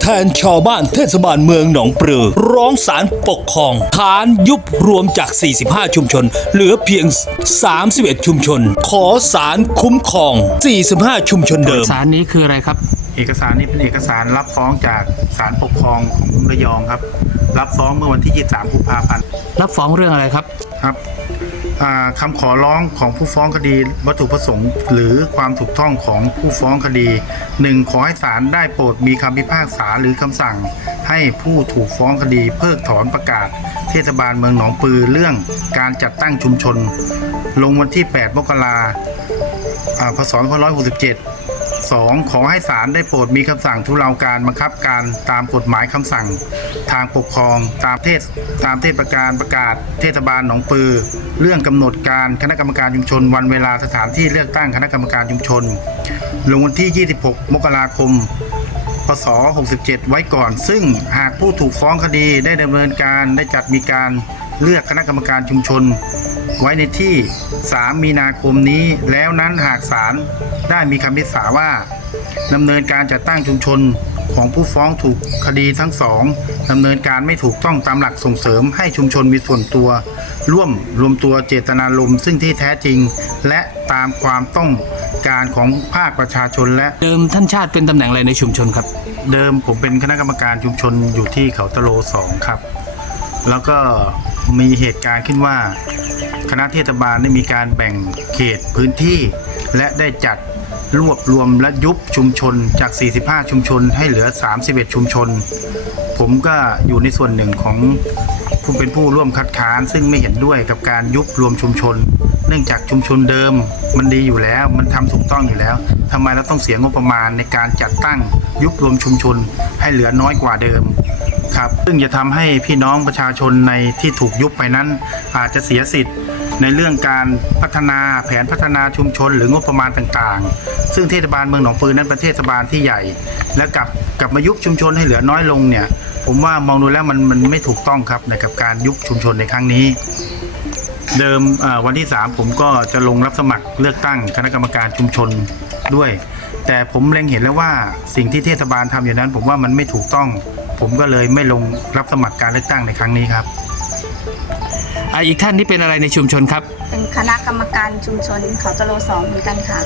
แทนชาวบ้านเทศบาลเมืองหนองปลือ ร้องศาลปกครองฐานยุบรวมจาก 45 ชุมชน เหลือเพียง 31 ชุมชน ขอศาลคุ้มครอง 45 ชุมชนเดิม สารนี้คืออะไรครับ เอกสารนี้เป็นเอกสารรับฟ้องจากศาลปกครองของระยองครับ รับฟ้องเมื่อวันที่ 23 กุมภาพันธ์รับฟ้องเรื่องอะไรครับครับอ่า คำขอร้องของผู้ฟ้องคดีวัตถุประสงค์ หรือความถูกต้องของผู้ฟ้องคดี 1. ขอให้ศาลได้โปรดมีคำพิพากษาหรือคำสั่ง ให้ผู้ถูกฟ้องคดีเพิกถอนประกาศ เทศบาลเมืองหนองปือเรื่องการจัดตั้งชุมชน ลงวันที่ 8 มกราคมพศ2567 2. ขอให้ศาลได้โปรดมีคำสั่งทุเลาการบังคับการตามกฎหมายคำสั่ง ทางปกครองตามเทศตามเทศประการประกาศ เทศบาลหนองปือ เรื่องกำหนดการคณะกรรมการชุมชน วันเวลาสถานที่เลือกตั้งคณะกรรมการชุมชน ลงวันที่ 26 มกราคมพศ67 ไว้ก่อน ซึ่งหากผู้ถูกฟ้องคดีได้ดำเนินการได้จัดมีการ เลือกคณะกรรมการชุมชน ไว้ในที่ 3 มีนาคมนี้ แล้วนั้นหากศาลได้มีคำพิพากษาว่าดำเนินการจัดตั้งชุมชนของผู้ฟ้องถูกคดีทั้งสองดำเนินการไม่ถูกต้องตามหลักส่งเสริมให้ชุมชนมีส่วนตัว ร่วมรวมตัวเจตนารมณ์ซึ่งที่แท้จริง และตามความต้องการของภาคประชาชนและเดิมท่านชาติเป็นตำแหน่งอะไรในชุมชนครับ เดิมผมเป็นคณะกรรมการชุมชนอยู่ที่เขาตะโลสองครับ แล้วก็มีเหตุการณ์ขึ้นว่า คณะเทศบาลได้มีการแบ่งเขตพื้นที่ และได้จัดรวบรวมและยุบชุมชนจาก 45 ชุมชนให้เหลือ 31 ชุมชน ผมก็อยู่ในส่วนหนึ่งของ ผู้เป็นผู้ร่วมคัดค้านซึ่งไม่เห็นด้วยกับการยุบรวมชุมชน เนื่องจากชุมชนเดิมมันดีอยู่แล้ว มันทำถูกต้องอยู่แล้วทำไมเราต้องเสียงบประมาณในการจัดตั้งยุบรวมชุมชน ให้เหลือน้อยกว่าเดิมครับซึ่งจะทำให้พี่น้องประชาชนในที่ถูกยุบไปนั้น อาจจะเสียสิทธิ์ ในเรื่องการพัฒนาแผนพัฒนาชุมชนหรืองบประมาณต่างๆ ซึ่งเทศบาลเมืองหนองปือนั้นเป็นเทศบาลที่ใหญ่ และกับกับมายุบชุมชนให้เหลือน้อยลงเนี่ย ผมว่ามองดูแล้วมันมันไม่ถูกต้องครับในกับการยุบชุมชนในครั้งนี้ เดิมวันที่ 3 ผมก็จะลงรับสมัครเลือกตั้งคณะกรรมการชุมชนด้วย แต่ผมเล็งเห็นแล้วว่าสิ่งที่เทศบาลทำอยู่นั้น ผมว่ามันไม่ถูกต้อง ผมก็เลยไม่ลงรับสมัครการเลือกตั้งในครั้งนี้ครับ อะอีกท่านที่เป็นอะไรในชุมชนครับ เป็นคณะกรรมการชุมชนเขาตะโลสองเหมือนกันค่ะ